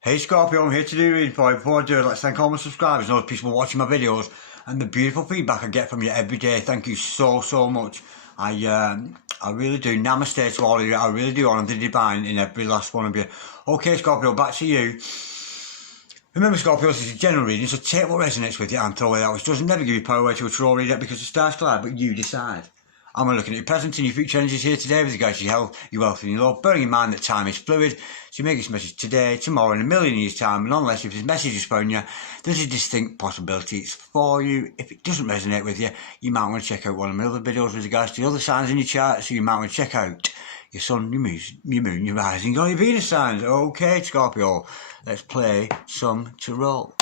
Hey Scorpio, I'm here to do a reading for you. Before I do it, let's thank all my subscribers and all the people watching my videos and the beautiful feedback I get from you every day. Thank you so much. I really do. Namaste to all of you. I really do honour the divine in every last one of you. Okay Scorpio, back to you. Remember Scorpio, this is a general reading, so take what resonates with you and throw it out, which doesn't never give you power away to a true reader because the stars collide, but you decide. I'm looking at your present and your future energies here today with regards to your health, your wealth and your love, bearing in mind that time is fluid, so you make this message today, tomorrow, in a million years' time, and unless if this message is phone you, there's a distinct possibility it's for you. If it doesn't resonate with you, you might want to check out one of my other videos with regards to the other signs in your chart, so you might want to check out your sun, your moon, your rising, or your Venus signs. Okay, Scorpio, let's play some tarot.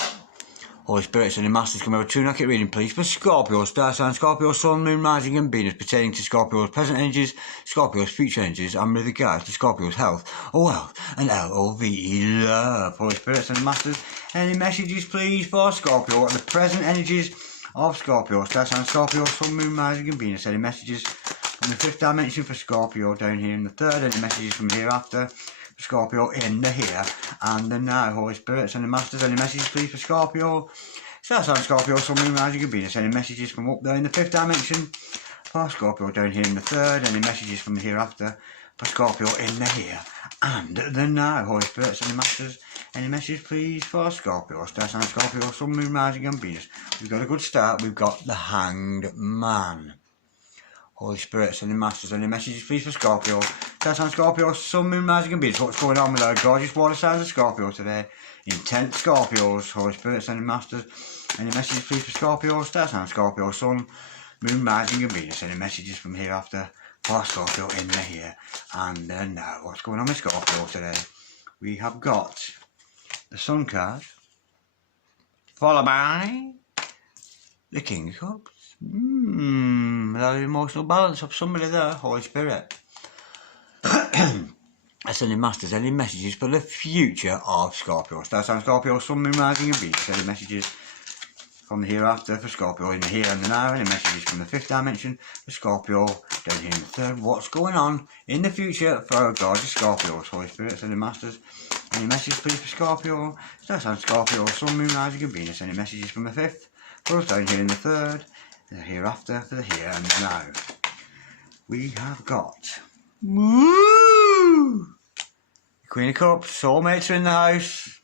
Holy Spirits and the Masters, come over to an accurate reading, please, for Scorpio, star sign, Scorpio, Sun, Moon, Rising and Venus, pertaining to Scorpio's present energies, Scorpio's future energies, and with regards to Scorpio's health, wealth, and L-O-V-E, love. Holy Spirits and the Masters, any messages, please, for Scorpio, what are the present energies of Scorpio, star sign, Scorpio, Sun, Moon, Rising and Venus, any messages from the fifth dimension for Scorpio, down here in the third, any messages from hereafter, Scorpio in the here and the now. Holy Spirits and the Masters, any messages please for Scorpio? Star sign Scorpio, Sun, Moon, Rising and Venus, any messages from up there in the fifth dimension for Scorpio down here in the third, any messages from hereafter for Scorpio in the here and the now. Holy Spirits and the Masters, any messages please for Scorpio? Star sign Scorpio, Sun, Moon, Rising and Venus. We've got a good start, we've got the Hanged Man. Holy Spirits and the Masters, any messages please for Scorpio? Star sign Scorpio, Sun, Moon, Rising and Venus. What's going on with our gorgeous water signs of Scorpio today? Intense Scorpios, Holy Spirits and the Masters, any messages please for Scorpio? Star sign Scorpio, Sun, Moon, Rising and Venus. Any messages from hereafter for Scorpio in the here and the now? What's going on with Scorpio today? We have got the Sun card, followed by the King of Cups. That emotional balance of somebody there, Holy Spirit. That's any Masters, any messages for the future of Scorpio? Star sign Scorpio, Sun, Moon, Rising and Venus. Any messages from the hereafter for Scorpio in the here and the now? Any messages from the fifth dimension for Scorpio down here in the third? What's going on in the future for our gorgeous Scorpios? Holy Spirits and the Masters, any messages please for Scorpio? Star sign Scorpio, Sun, Moon, Rising and Venus. Any messages from the fifth for us down here in the third? The hereafter for the here and the now. We have got Queen of Cups, soulmates are in the house,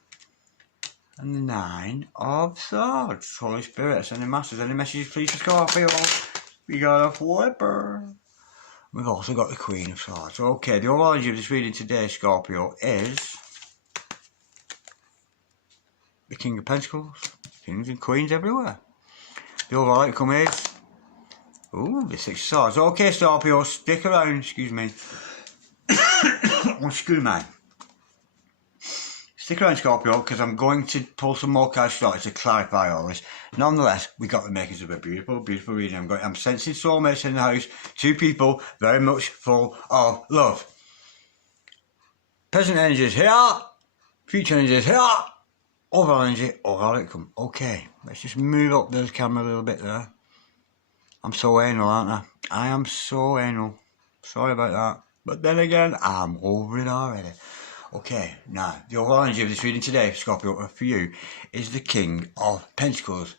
and the Nine of Swords. Holy Spirits and the Masters, any messages please for Scorpio? We got a Flipper. We've also got the Queen of Swords. Okay, the overall energy of this reading today, Scorpio, is the King of Pentacles. Kings and Queens everywhere. The overall outcome is, the Six of Swords. Okay, Scorpio, stick around, excuse me. Stick around, Scorpio, because I'm going to pull some more cards shortly to clarify all this. Nonetheless, we got the makings of a beautiful reading. I'm sensing soulmates in the house. Two people very much full of love. Present energy is here. Future energy is here. Overall energy, overall outcome. Okay, let's just move up the camera a little bit there. I'm so anal, aren't I? I am so anal. Sorry about that. But then again, I'm over it already. Okay, now, the overall energy of this reading today, Scorpio, for you, is the King of Pentacles.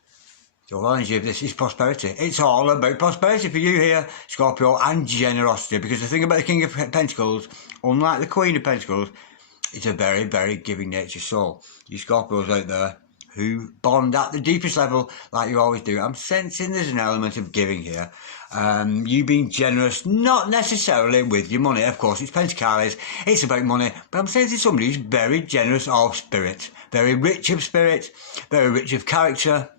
The overall energy of this is prosperity. It's all about prosperity for you here, Scorpio, and generosity. Because the thing about the King of Pentacles, unlike the Queen of Pentacles, it's a very giving nature soul. You Scorpios out there who bond at the deepest level like you always do. I'm sensing there's an element of giving here. You being generous, not necessarily with your money. Of course, it's Pentacles, it's about money. But I'm sensing somebody who's very generous of spirit. Very rich of spirit, very rich of character.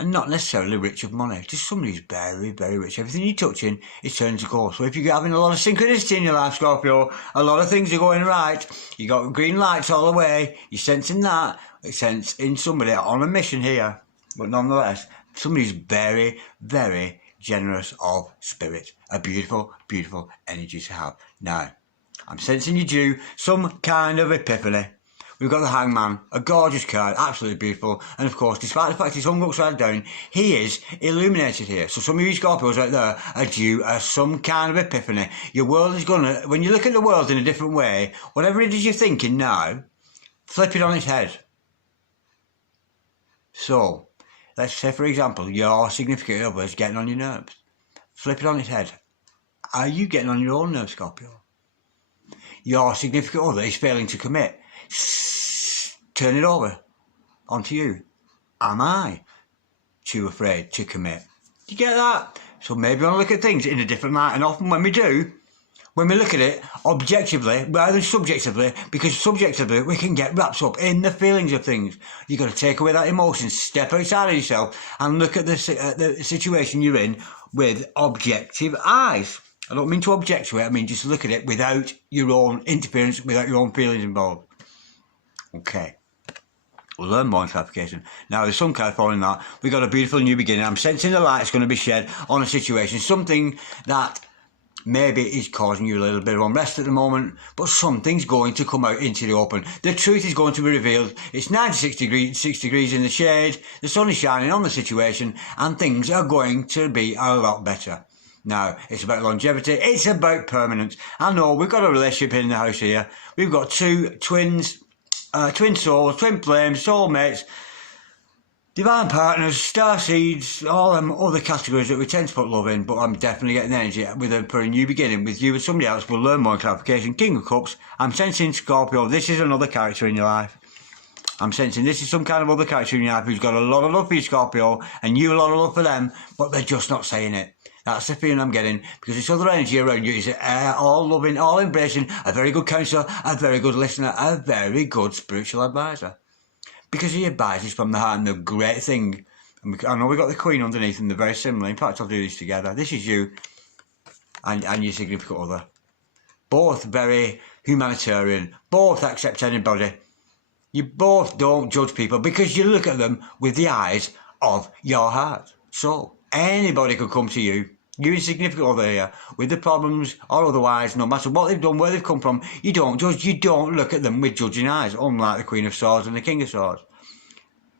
And not necessarily rich of money. Just somebody who's very rich. Everything you're touching is turning to gold. So if you're having a lot of synchronicity in your life, Scorpio, a lot of things are going right, you got green lights all the way, you're sensing that, it's sensing somebody on a mission here. But nonetheless, somebody who's very generous of spirit. A beautiful energy to have. Now, I'm sensing you due some kind of epiphany. We've got the Hangman, a gorgeous card, absolutely beautiful. And of course, despite the fact he's hung upside down, he is illuminated here. So some of you Scorpios out there are due some kind of epiphany. Your world is going to, when you look at the world in a different way, whatever it is you're thinking now, Flip it on its head. So, let's say for example, your significant other is getting on your nerves. Flip it on its head. Are you getting on your own nerves, Scorpio? Your significant other is failing to commit. Turn it over onto you. Am I too afraid to commit? Do you get that? So maybe we want to look at things in a different light, and often when we do, when we look at it objectively rather than subjectively, because subjectively we can get wrapped up in the feelings of things. You've got to take away that emotion, step outside of yourself and look at the situation you're in with objective eyes. I don't mean to object to it, I mean just look at it without your own interference, without your own feelings involved. Okay. We'll learn more in clarification. Now, the sun card following that, we've got a beautiful new beginning. I'm sensing the light's going to be shed on a situation, something that maybe is causing you a little bit of unrest at the moment, but something's going to come out into the open. The truth is going to be revealed. It's 96 degrees, 6 degrees in the shade, the sun is shining on the situation, and things are going to be a lot better. Now, it's about longevity, it's about permanence. I know, we've got a relationship in the house here. We've got two twins, twin souls, twin flames, soulmates, divine partners, star seeds, all them other categories that we tend to put love in, but I'm definitely getting energy with them for a new beginning with you and somebody else. We'll learn more in clarification. King of Cups, I'm sensing Scorpio, this is another character in your life. I'm sensing this is some kind of other character in your life who's got a lot of love for you, Scorpio, and you a lot of love for them, but they're just not saying it. That's the feeling I'm getting, because this other energy around you is all loving, all embracing, a very good counsellor, a very good listener, a very good spiritual advisor. Because he advises from the heart, and the great thing, and I know we've got the Queen underneath, and they're very similar. In fact, I'll do this together. This is you and your significant other. Both very humanitarian, both accept anybody. You both don't judge people because you look at them with the eyes of your heart. So, anybody could come to you, you and significant other here, with the problems or otherwise, no matter what they've done, where they've come from, you don't judge, you don't look at them with judging eyes, unlike the Queen of Swords and the King of Swords.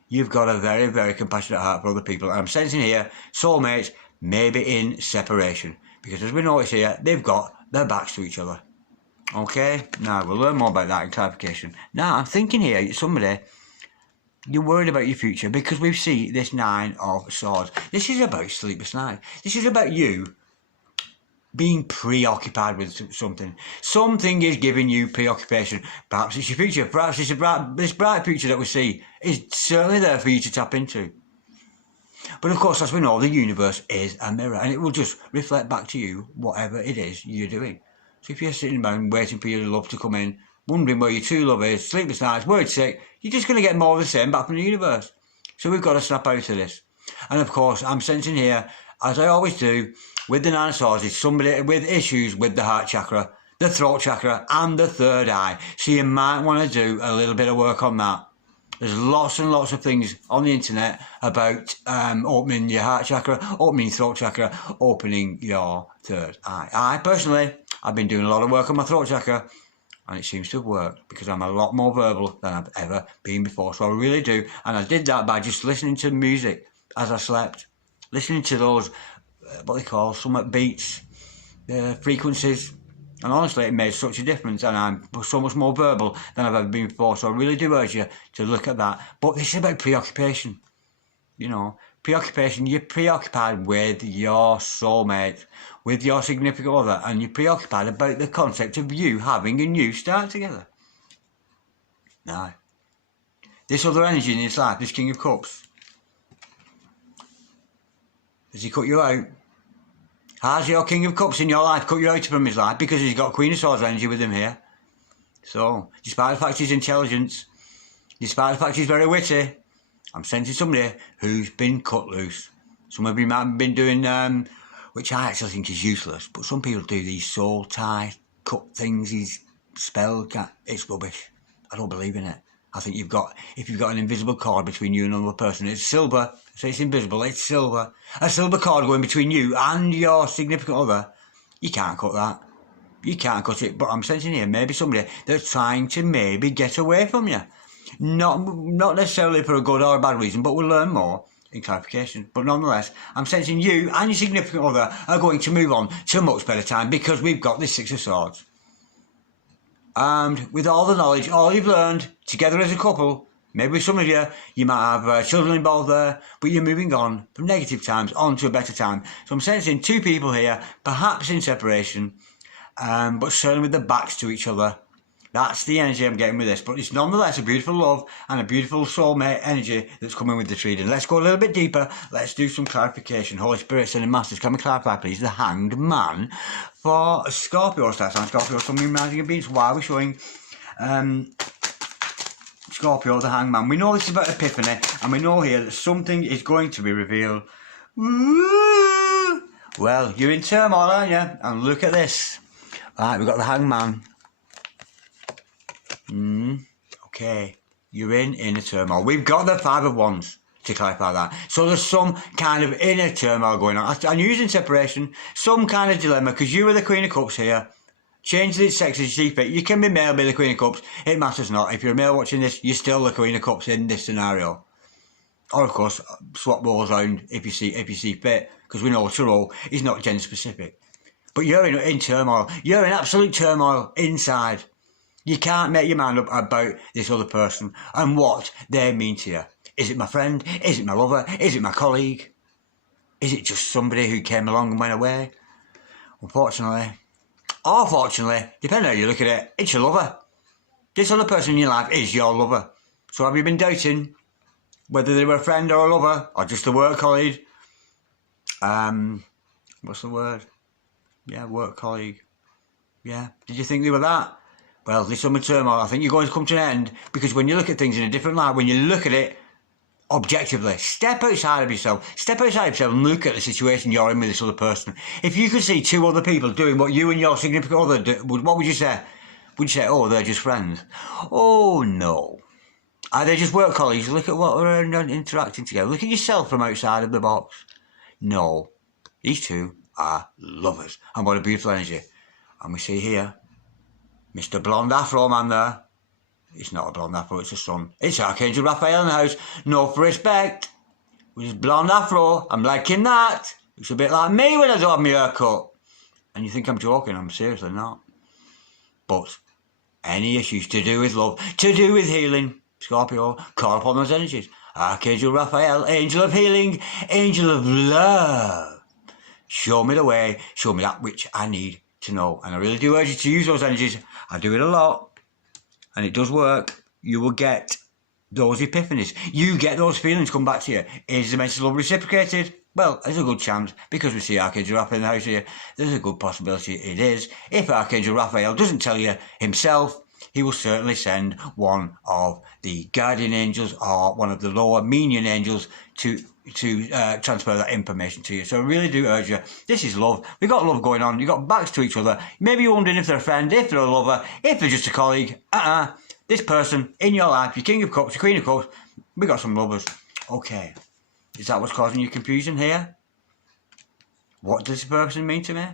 You've got a very, very compassionate heart for other people. And I'm sensing here, soulmates, maybe in separation. Because as we notice here, they've got their backs to each other. Okay? Now, we'll learn more about that in clarification. Now, I'm thinking here, somebody, you're worried about your future because we see this Nine of Swords. This is about sleepless nights. This is about you being preoccupied with something. Something is giving you preoccupation. Perhaps it's your future. Perhaps it's this bright future that we see is certainly there for you to tap into. But of course, as we know, the universe is a mirror, and it will just reflect back to you whatever it is you're doing. So if you're sitting around waiting for your love to come in, wondering where your true love is, sleepless nights, worried sick, you're just going to get more of the same back from the universe. So we've got to snap out of this. And of course, I'm sensing here, as I always do, with the Nine of Swords, is somebody with issues with the heart chakra, the throat chakra, and the third eye. So you might want to do a little bit of work on that. There's lots and lots of things on the internet about opening your heart chakra, opening your throat chakra, opening your third eye. I personally, I've been doing a lot of work on my throat chakra, and it seems to have worked because I'm a lot more verbal than I've ever been before. So I really do. And I did that by just listening to music as I slept, listening to those, what they call, some beats, frequencies. And honestly, it made such a difference, and I'm so much more verbal than I've ever been before. So I really do urge you to look at that. But this is about preoccupation. You know, preoccupation. You're preoccupied with your soulmate, with your significant other, and you're preoccupied about the concept of you having a new start together. Now, this other energy in his life, this King of Cups, does he cut you out? Has your King of Cups in your life cut you out from his life? Because he's got Queen of Swords energy with him here. So, despite the fact he's intelligent, despite the fact he's very witty, I'm sensing somebody who's been cut loose. Some of you might have been doing, which I actually think is useless, but some people do these soul tie, cut things, these spell, it's rubbish. I don't believe in it. I think if you've got an invisible cord between you and another person, it's silver, so it's invisible, it's silver. A silver cord going between you and your significant other, you can't cut that. You can't cut it, but I'm sensing here, maybe somebody that's trying to maybe get away from you. Not necessarily for a good or a bad reason, but we'll learn more in clarification. But nonetheless, I'm sensing you and your significant other are going to move on to a much better time because we've got this Six of Swords. armed with all the knowledge, all you've learned, together as a couple. Maybe some of you, you might have children involved there, but you're moving on from negative times on to a better time. So I'm sensing two people here, perhaps in separation, but certainly with their backs to each other. That's the energy I'm getting with this, but it's nonetheless a beautiful love and a beautiful soulmate energy that's coming with this reading. Let's go a little bit deeper. Let's do some clarification. Holy Spirit, Sending Masters, can we clarify, please, the Hanged Man for Scorpio star sign, Scorpio, Sun, Moon, Rising and Venus. Why are we showing Scorpio, the Hanged Man? We know this is about epiphany, and we know here that something is going to be revealed. Woo! Well, you're in turmoil, aren't you? And look at this. Right, we've got the Hanged Man. Okay, you're in inner turmoil. We've got the Five of Wands to clarify that. So there's some kind of inner turmoil going on. I'm using separation, some kind of dilemma, because you are the Queen of Cups here. Change the sex as you see fit. You can be male, be the Queen of Cups. It matters not. If you're a male watching this, you're still the Queen of Cups in this scenario. Or of course, swap roles around if you see fit, because we know tarot is not gender specific. But you're in turmoil. You're in absolute turmoil inside. You can't make your mind up about this other person and what they mean to you. Is it my friend? Is it my lover? Is it my colleague? Is it just somebody who came along and went away? Unfortunately, or fortunately, depending on how you look at it, it's your lover. This other person in your life is your lover. So have you been doubting whether they were a friend or a lover or just a work colleague? What's the word? Yeah, work colleague. Yeah, did you think they were that? Well, this summer turmoil, I think you're going to come to an end, because when you look at things in a different light, when you look at it objectively, step outside of yourself and look at the situation you're in with this other person. If you could see two other people doing what you and your significant other do, what would you say? Would you say, oh, they're just friends? Oh, no. Are they just work colleagues? Look at what they're interacting together. Look at yourself from outside of the box. No. These two are lovers. And what a beautiful energy. And we see here, Mr. Blonde Afro man there. It's not a blonde afro, it's a sun. It's Archangel Raphael in the house. No for respect. With his blonde afro, I'm liking that. Looks a bit like me when I don't have my hair cut. And you think I'm joking, I'm seriously not. But any issues to do with love, to do with healing, Scorpio, call upon those energies. Archangel Raphael, angel of healing, angel of love. Show me the way, show me that which I need to know. And I really do urge you to use those energies. I do it a lot, and it does work. You will get those epiphanies. You get those feelings come back to you. Is the mental love reciprocated? Well, there's a good chance, because we see Archangel Raphael in the house here, there's a good possibility it is. If Archangel Raphael doesn't tell you himself, he will certainly send one of the guardian angels or one of the lower minion angels to transfer that information to you. So I really do urge you. This is love. We've got love going on. You've got backs to each other. Maybe you're wondering if they're a friend, if they're a lover, if they're just a colleague. This person in your life, your King of Cups, your Queen of Cups, we got some lovers. Okay. Is that what's causing you confusion here? What does this person mean to me?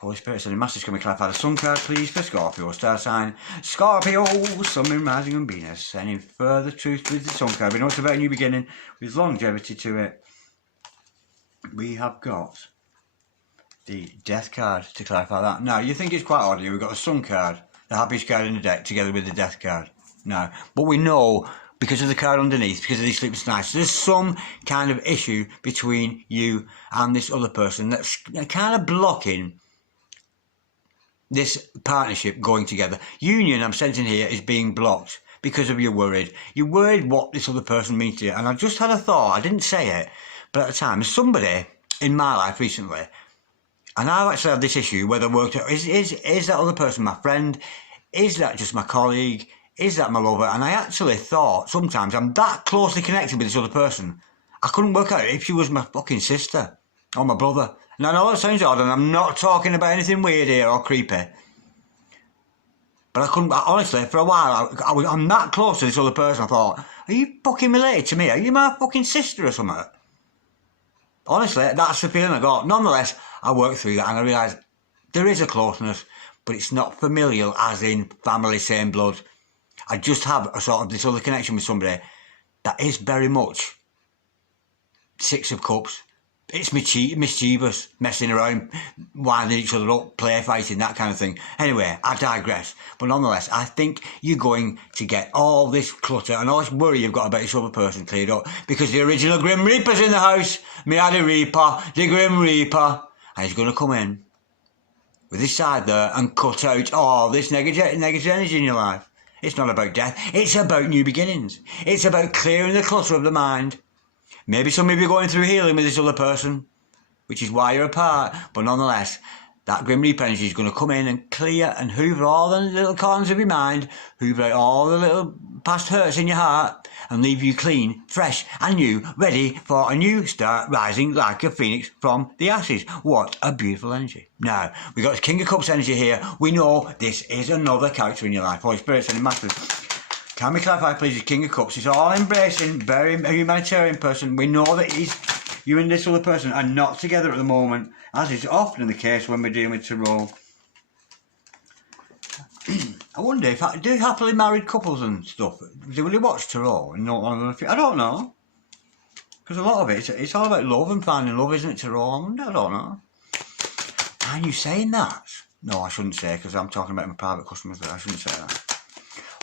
Holy Spirit, Sending Masters, can we clarify the Sun card, please, for Scorpio star sign? Scorpio, Sun, Moon, Rising and Venus. Any further truth with the Sun card? We know it's about a new beginning with longevity to it. We have got the Death card to clarify that. Now, you think it's quite odd here. We've got the Sun card, the happiest card in the deck, together with the Death card. Now, but we know, because of the card underneath, because of these sleepless nights, there's some kind of issue between you and this other person that's kind of blocking this partnership going together. Union, I'm sensing here, is being blocked because of you're worried. You're worried what this other person means to you. And I just had a thought, I didn't say it, but at the time, somebody in my life recently, and I've actually had this issue whether I worked out, is that other person my friend? Is that just my colleague? Is that my lover? And I actually thought sometimes I'm that closely connected with this other person, I couldn't work out if she was my fucking sister or my brother. Now, I know that sounds odd, and I'm not talking about anything weird here or creepy. But I couldn't, honestly, for a while, I'm that close to this other person, I thought, are you fucking related to me? Are you my fucking sister or something? Honestly, that's the feeling I got. Nonetheless, I worked through that and I realised there is a closeness, but it's not familial as in family, same blood. I just have a sort of this other connection with somebody that is very much Six of Cups, It's mischievous, messing around, winding each other up, play fighting, that kind of thing. Anyway, I digress. But nonetheless, I think you're going to get all this clutter and all this worry you've got about this other person cleared up because the original Grim Reaper's in the house. Me had a Reaper, the Grim Reaper. And he's going to come in with his side there and cut out all this negative energy in your life. It's not about death. It's about new beginnings. It's about clearing the clutter of the mind. Maybe some of you are going through healing with this other person, which is why you're apart. But nonetheless, that Grim Reaper energy is going to come in and clear and hoover all the little corners of your mind, hoover out all the little past hurts in your heart, and leave you clean, fresh and new, ready for a new start, rising like a phoenix from the ashes. What a beautiful energy. Now, we've got the King of Cups energy here. We know this is another character in your life. Holy Spirit, sending masters. Can we clarify, please, the King of Cups? He's all embracing, very humanitarian person. We know that you and this other person are not together at the moment, as is often the case when we're dealing with tarot. I wonder if do happily married couples and stuff, do they watch tarot and not one of them? I don't know. Because a lot of it's all about love and finding love, isn't it, tarot? I don't know. Are you saying that? No, I shouldn't say, because I'm talking about my private customers there. I shouldn't say that.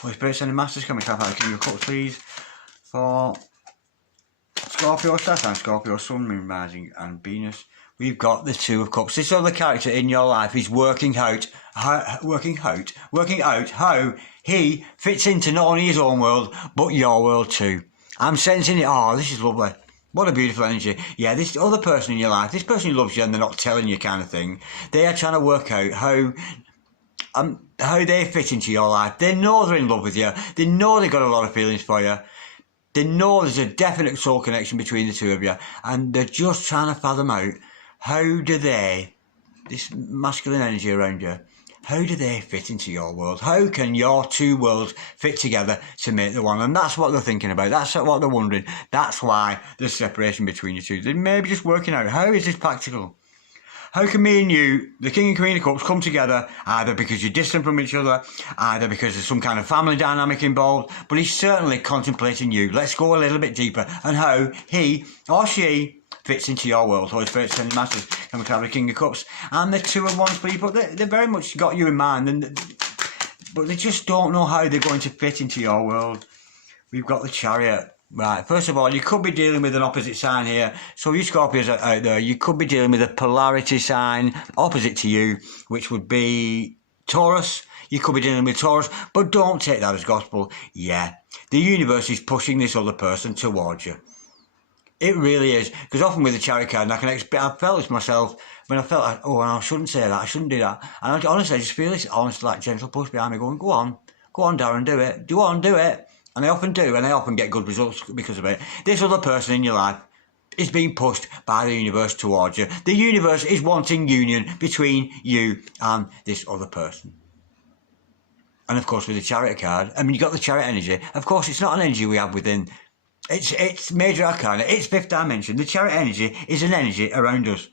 Holy Spirit, sending masters, can we clarify the King of Cups, please? For Scorpio, Star Sign, Scorpio, Sun, Moon, Rising, and Venus. We've got the Two of Cups. This other character in your life is working out how he fits into not only his own world, but your world too. I'm sensing it. Oh, this is lovely. What a beautiful energy. Yeah, this other person in your life, this person who loves you and they're not telling you kind of thing, they are trying to work out how they fit into your life. They know they're in love with you. They know they've got a lot of feelings for you. They know there's a definite soul connection between the two of you. And they're just trying to fathom out, how do they, this masculine energy around you, how do they fit into your world? How can your two worlds fit together to make the one? And that's what they're thinking about. That's what they're wondering. That's why there's separation between you two. They may be just working out, how is this practical? How can me and you, the King and Queen of Cups, come together, either because you're distant from each other, either because there's some kind of family dynamic involved, but he's certainly contemplating you. Let's go a little bit deeper and how he or she fits into your world. Holy Spirit, sending masters, can we have the King of Cups? And the Two of Wands people, they very much got you in mind, but they just don't know how they're going to fit into your world. We've got the Chariot. Right, first of all, you could be dealing with an opposite sign here. So you Scorpios out there, you could be dealing with a polarity sign opposite to you, which would be Taurus. You could be dealing with Taurus, but don't take that as gospel. Yeah, the universe is pushing this other person towards you. It really is. Because often with the Chariot card, and I felt this myself, when I felt like, oh, I shouldn't say that, I shouldn't do that. And honestly, I just feel this honest, like, gentle push behind me going, go on, Darren, do it. Go on, do it. And I often do, and I often get good results because of it. This other person in your life is being pushed by the universe towards you. The universe is wanting union between you and this other person. And of course, with the Chariot card, I mean, you've got the Chariot energy. Of course, it's not an energy we have within. It's major arcana. It's fifth dimension. The Chariot energy is an energy around us.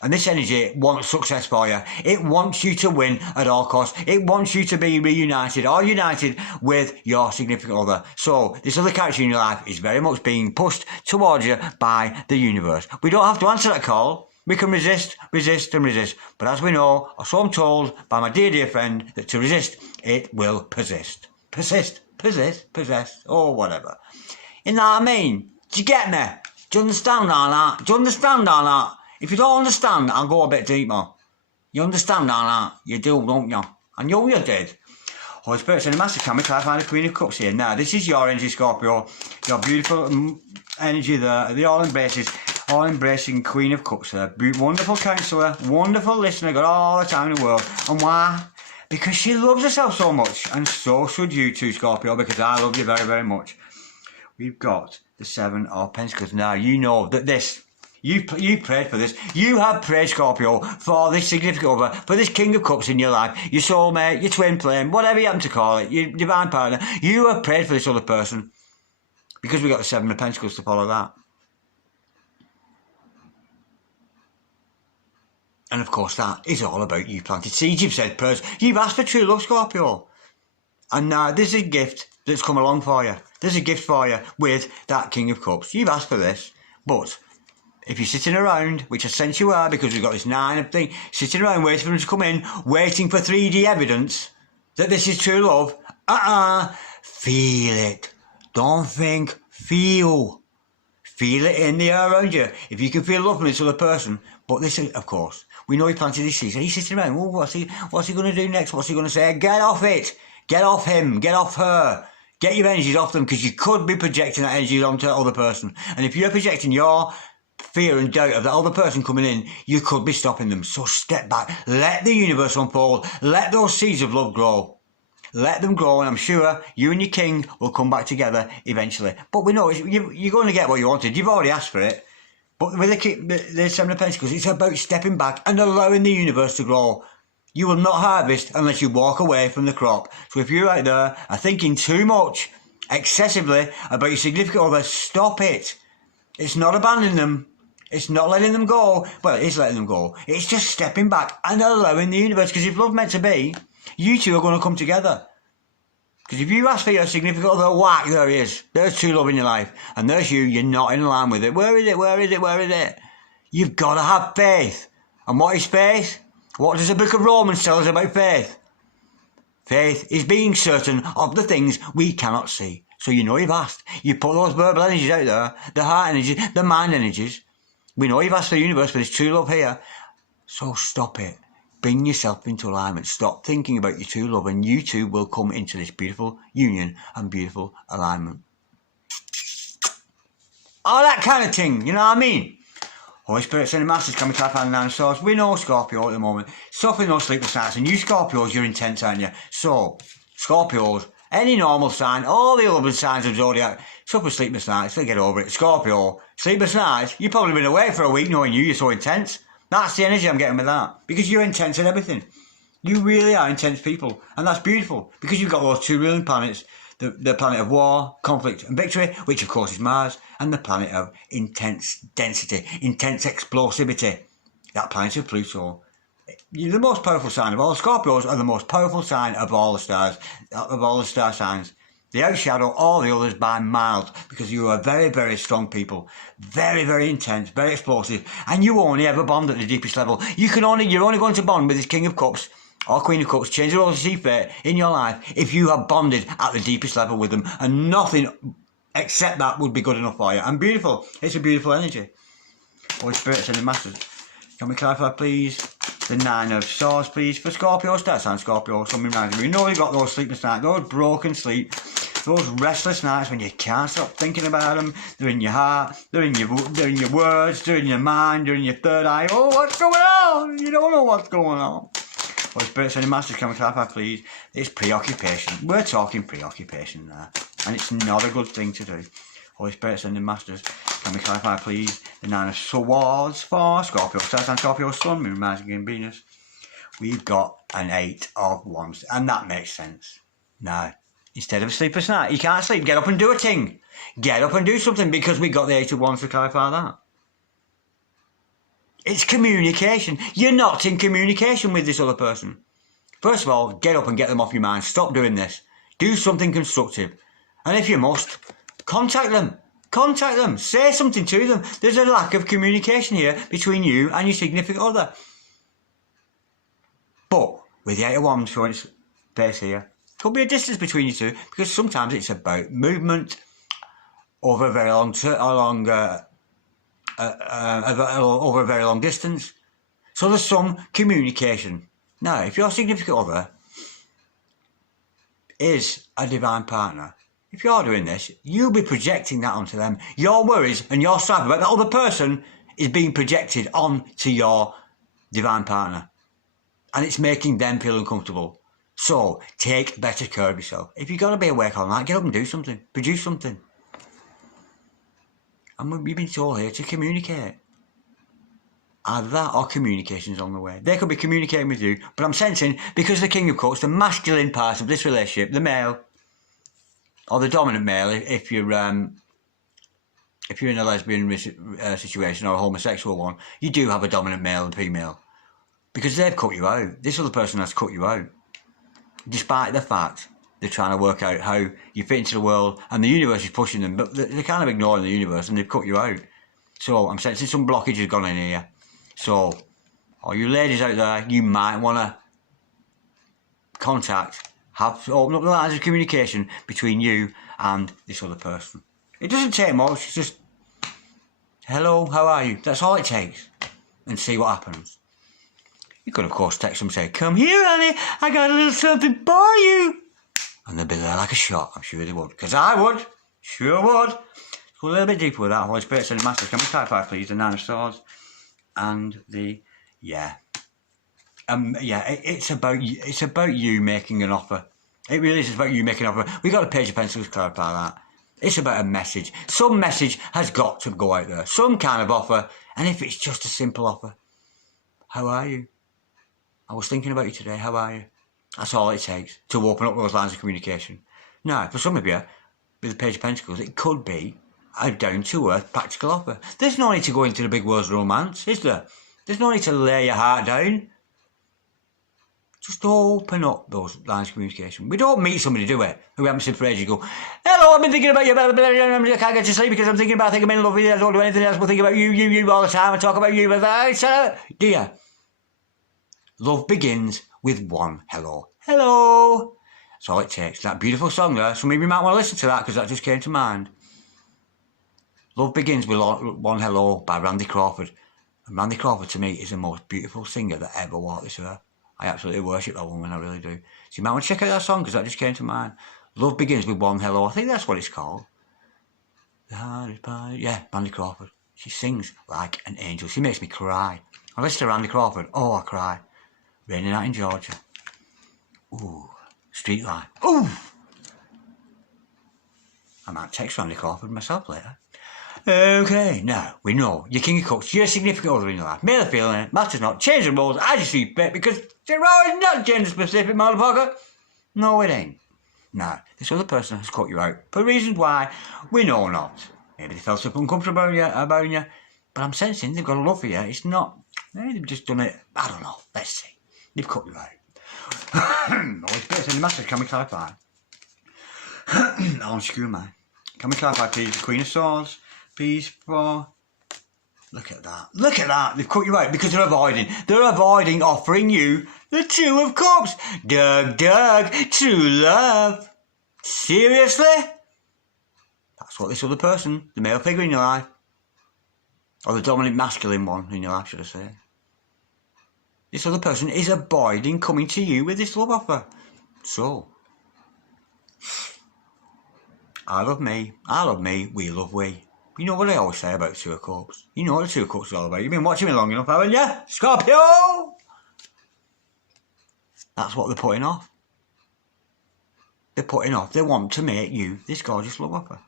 And this energy wants success for you. It wants you to win at all costs. It wants you to be reunited or united with your significant other. So this other character in your life is very much being pushed towards you by the universe. We don't have to answer that call. We can resist and resist. But as we know, or so I'm told by my dear friend, that to resist, it will persist. Persist, or whatever. You know what I mean? Do you get me? Do you understand all that? Do you understand all that? If you don't understand, I'll go a bit deeper. You understand all that? You do, don't you? I know you did. Holy Spirit, send a massive camera, try to find the Queen of Cups here. Now, this is your energy, Scorpio. Your beautiful energy there. The all-embracing Queen of Cups there. Wonderful counsellor, wonderful listener, got all the time in the world. And why? Because she loves herself so much. And so should you too, Scorpio, because I love you very, very much. We've got the Seven of Pentacles. Now, you know that this... You prayed for this. You have prayed, Scorpio, for this significant other, for this King of Cups in your life, your soulmate, your twin flame, whatever you happen to call it, your divine partner. You have prayed for this other person because we got the Seven of Pentacles to follow that. And of course, that is all about you planted seeds. You've said prayers. You've asked for true love, Scorpio. And now there's a gift that's come along for you. There's a gift for you with that King of Cups. You've asked for this, but if you're sitting around, which I sense you are because we've got this 9 of thing, sitting around waiting for them to come in, waiting for 3D evidence that this is true love, feel it. Don't think, feel. Feel it in the air around you. If you can feel love from this other person, but this, of course, we know he planted his seeds. He's sitting around, oh, what's he going to do next? What's he going to say? Get off it. Get off him. Get off her. Get your energies off them, because you could be projecting that energy onto the other person. And if you're projecting your fear and doubt of that other person coming in, you could be stopping them. So step back. Let the universe unfold. Let those seeds of love grow. Let them grow, and I'm sure you and your king will come back together eventually. But we know you're going to get what you wanted. You've already asked for it. But with the 7 of Pentacles, it's about stepping back and allowing the universe to grow. You will not harvest unless you walk away from the crop. So if you're out there are thinking too much, excessively, about your significant other, stop it. It's not abandoning them. It's not letting them go. Well, it is letting them go. It's just stepping back and allowing the universe. Because if love's meant to be, you two are going to come together. Because if you ask for your significant other, whack, there he is. There's true love in your life. And there's you, you're not in line with it. Where is it? Where is it? Where is it? You've got to have faith. And what is faith? What does the book of Romans tell us about faith? Faith is being certain of the things we cannot see. So you know you've asked. You put those verbal energies out there, the heart energies, the mind energies. We know you've asked for the universe for this true love here. So stop it. Bring yourself into alignment. Stop thinking about your true love, and you two will come into this beautiful union and beautiful alignment. All that kind of thing, you know what I mean? Holy Spirit, sending masters, can we clarify the 9 of Swords? We know Scorpio at the moment, suffering those sleepless nights, and you Scorpios, you're intense, aren't you? So, Scorpios, any normal sign, all the other signs of zodiac, suffer sleepless nights, they'll get over it. Scorpio, sleepless nights, you've probably been away for a week knowing you're so intense. That's the energy I'm getting with that, because you're intense in everything. You really are intense people, and that's beautiful, because you've got those 2 ruling planets, the planet of war, conflict and victory, which of course is Mars, and the planet of intense density, intense explosivity, that planet of Pluto. You're the most powerful sign of all. Scorpios are the most powerful sign of all the stars, of all the star signs. They outshadow all the others by miles, because you are very, very strong people. Very, very intense, very explosive. And you only ever bond at the deepest level. You're only going to bond with this King of Cups or Queen of Cups, change the roles you see fit in your life, if you have bonded at the deepest level with them. And nothing except that would be good enough for you. And beautiful. It's a beautiful energy. Holy Spirit, sending masters. Can we clarify, please? The 9 of Swords, please, for Scorpio. Start sign Scorpio. Something reminds me. We know you've got those sleepless nights, those broken sleep, those restless nights when you can't stop thinking about them. They're in your heart, they're in your words, they're in your mind, they're in your third eye. Oh, what's going on? You don't know what's going on. Holy Spirit, sending masters, can we clarify, please? It's preoccupation. We're talking preoccupation there, and it's not a good thing to do. Holy Spirit, sending masters, can we clarify, please? The 9 of Swords for Scorpio. Start sign Scorpio, Sun, Moon, Rising, and Venus. We've got an 8 of Wands, and that makes sense. Now, instead of a sleepless night, you can't sleep. Get up and do a thing. Get up and do something, because we got the 8 of Wands to clarify that. It's communication. You're not in communication with this other person. First of all, get up and get them off your mind. Stop doing this. Do something constructive. And if you must, contact them. Contact them. Say something to them. There's a lack of communication here between you and your significant other. But with the 8 of Wands showing its face here, could be a distance between you two, because sometimes it's about movement over a very over a very long distance. So there's some communication. Now, if your significant other is a divine partner, if you're doing this, you'll be projecting that onto them. Your worries and your strife about that other person is being projected onto your divine partner. And it's making them feel uncomfortable. So, take better care of yourself. If you've got to be awake all night, get up and do something. Produce something. And we've been told here to communicate. Either that or communication's on the way. They could be communicating with you, but I'm sensing, because the King of Cups, the masculine part of this relationship, the male, or the dominant male, if you're in a lesbian situation or a homosexual one, you do have a dominant male and female. Because they've cut you out. This other person has cut you out. Despite the fact they're trying to work out how you fit into the world, and the universe is pushing them, but they're kind of ignoring the universe, and they've cut you out. So I'm sensing some blockage has gone in here. So, all you ladies out there, you might want to open up the lines of communication between you and this other person. It doesn't take much, it's just, hello, how are you? That's all it takes. And see what happens. You could, of course, text them and say, come here, honey, I got a little something for you. And they'll be there like a shot. I'm sure they would. Because I would. Sure would. Go a little bit deeper with that. Holy Spirit, Sending Masters. Can we clarify, please? The Nine of Swords. And the... Yeah. It's about you making an offer. It really is about you making an offer. We got a Page of Pentacles to clarify that. It's about a message. Some message has got to go out there. Some kind of offer. And if it's just a simple offer. How are you? I was thinking about you today. How are you? That's all it takes to open up those lines of communication. Now, for some of you, with the Page of Pentacles, it could be a down-to-earth practical offer. There's no need to go into the big world's romance, is there? There's no need to lay your heart down. Just open up those lines of communication. We don't meet somebody, do we? Who we haven't seen for ages, go, hello, I've been thinking about you, I can't get to sleep because I'm thinking about, I think I'm in love with you, I don't do anything else but think about you all the time and talk about you, but do you? Love begins with one hello. Hello! That's all it takes. That beautiful song there. Some of you might want to listen to that because that just came to mind. Love begins with one hello by Randy Crawford. And Randy Crawford to me is the most beautiful singer that ever walked this earth. I absolutely worship that woman, I really do. So you might want to check out that song because that just came to mind. Love begins with one hello. I think that's what it's called. The hardest part. Yeah, Randy Crawford. She sings like an angel. She makes me cry. I listen to Randy Crawford. Oh, I cry. Raining out in Georgia. Ooh, Street Light. Ooh! I might text Randy Crawford myself later. Okay, now, we know you're King of Cups, you're a significant other in your life. Male or female, matters not, change the roles as you see fit because they're always not gender specific, motherfucker. No, it ain't. Now, this other person has cut you out for reasons why we know not. Maybe they felt so uncomfortable about you, but I'm sensing they've got a love for you. It's not, they've just done it, I don't know, let's see. They've cut you out. Holy Spirit, any message, can we clarify? Oh, screw me. Can we clarify, please? The Queen of Swords, please, for... Look at that. Look at that. They've cut you out because they're avoiding. They're avoiding offering you the Two of Cups. Doug, true love. Seriously? That's what this other person, the male figure in your life, or the dominant masculine one in your life, should I say. This other person is avoiding coming to you with this love offer. So, I love me, we love we. You know what I always say about the Two of Cups? You know what the Two of Cups is all about. You've been watching me long enough, haven't you? Scorpio! That's what they're putting off. They're putting off. They want to make you this gorgeous love offer.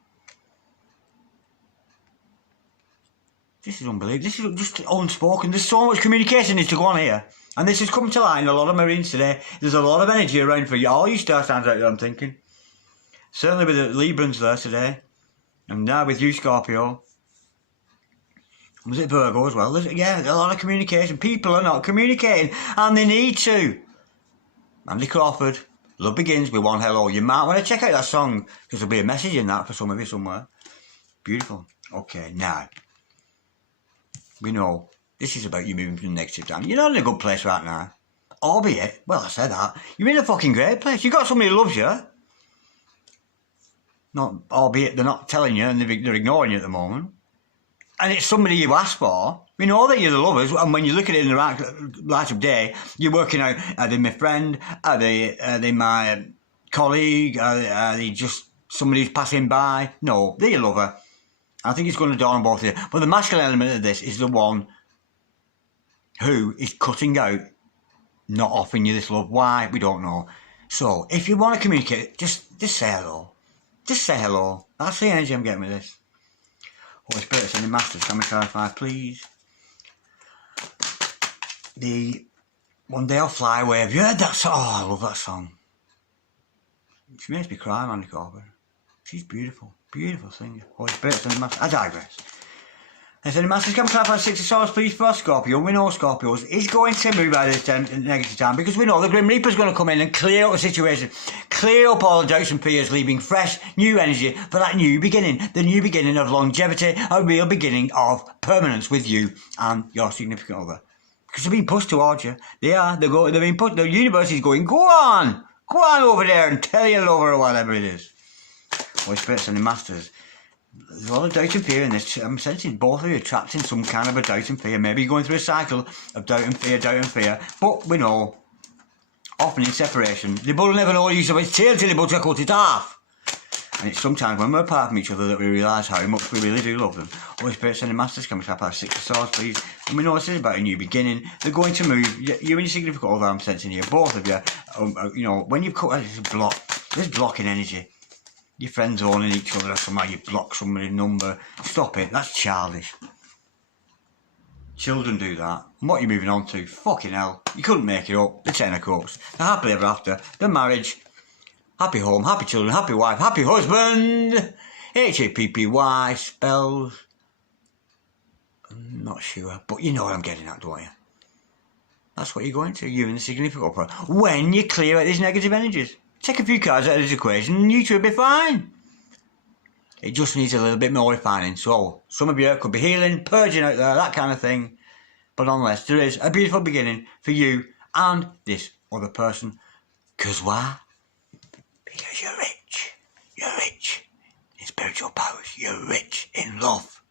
This is unbelievable. This is just unspoken. There's so much communication needs to go on here. And this has come to light in a lot of Marines today. There's a lot of energy around for you. All you star signs out there, I'm thinking. Certainly with the Librans there today. And now with you, Scorpio. Was it Virgo as well? Yeah, a lot of communication. People are not communicating. And they need to. Randy Crawford. Love begins with one hello. You might want to check out that song. Because there'll be a message in that for some of you somewhere. Beautiful. Okay, now. We know this is about you moving from the negative down. You're not in a good place right now. Albeit, well, I said that. You're in a fucking great place. You've got somebody who loves you. Not, albeit they're not telling you and they're ignoring you at the moment. And it's somebody you asked for. We know that you're the lovers, and when you look at it in the right light of day, you're working out, are they my friend? Are they my colleague? Are they just somebody who's passing by? No, they're your lover. I think it's going to dawn on both of you. But the masculine element of this is the one who is cutting out, not offering you this love. Why? We don't know. So, if you want to communicate, just say hello. Just say hello. That's the energy I'm getting with this. Holy Spirit, sending masters, can we clarify, please? The One Day I'll Fly Away. Have you heard that song? Oh, I love that song. She makes me cry, Randy Crawford. She's beautiful. Beautiful singer. Holy Spirit, sending masters. I digress. Sending masters, can we clarify 6 of Swords, please, for Scorpio? We know Scorpios is going to move out of this negative time because we know the Grim Reaper's going to come in and clear up the situation. clear up all the doubts and fears, leaving fresh, new energy for that new beginning. The new beginning of longevity, a real beginning of permanence with you and your significant other. Because they're being pushed towards you. They are. They're being pushed. The universe is going, go on over there and tell your lover or whatever it is. Holy Spirit and the Masters. There's a lot of doubt and fear in this. I'm sensing both of you trapped in some kind of a doubt and fear. Maybe you're going through a cycle of doubt and fear. But we know, often in separation, they both never know each other's tail till they both cut it off. And it's sometimes when we're apart from each other that we realise how much we really do love them. Holy Spirit and the Masters, can we clap our 6 of Swords, please? And we know this is about a new beginning. They're going to move. You and your significant other, I'm sensing here, both of you. You know, when you've cut there's blocking energy. Your friends owning each other or somehow you block somebody's number. Stop it, that's childish. Children do that. And what are you moving on to? Fucking hell. You couldn't make it up. The Ten of Cups. The happily ever after. The marriage. Happy home, happy children, happy wife, happy husband. HAPPY spells. I'm not sure, but you know what I'm getting at, don't you? That's what you're going to, you and the significant other. When you clear out these negative energies. Take a few cards out of this equation and you two will be fine. It just needs a little bit more refining. So, some of you could be healing, purging out there, that kind of thing. But nonetheless, there is a beautiful beginning for you and this other person. Because why? Because you're rich. You're rich in spiritual powers. You're rich in love.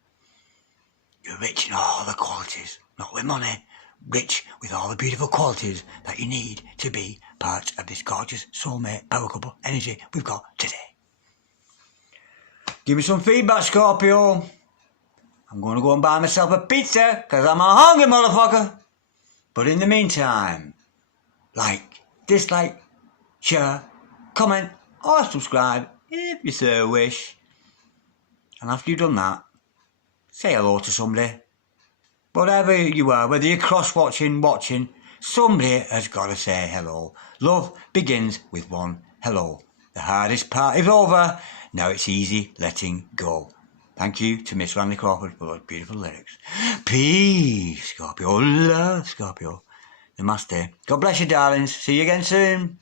You're rich in all the qualities. Not with money. Rich with all the beautiful qualities that you need to be part of this gorgeous soulmate power couple energy we've got today. Give me some feedback, Scorpio. I'm going to go and buy myself a pizza because I'm a hungry motherfucker. But in the meantime, like, dislike, share, comment or subscribe if you so wish. And after you've done that, say hello to somebody. Whatever you are, whether you're cross-watching, watching, somebody has got to say hello. Love begins with one hello. The hardest part is over. Now it's easy letting go. Thank you to Miss Randy Crawford for those beautiful lyrics. Peace, Scorpio. Love, Scorpio. Namaste. God bless you, darlings. See you again soon.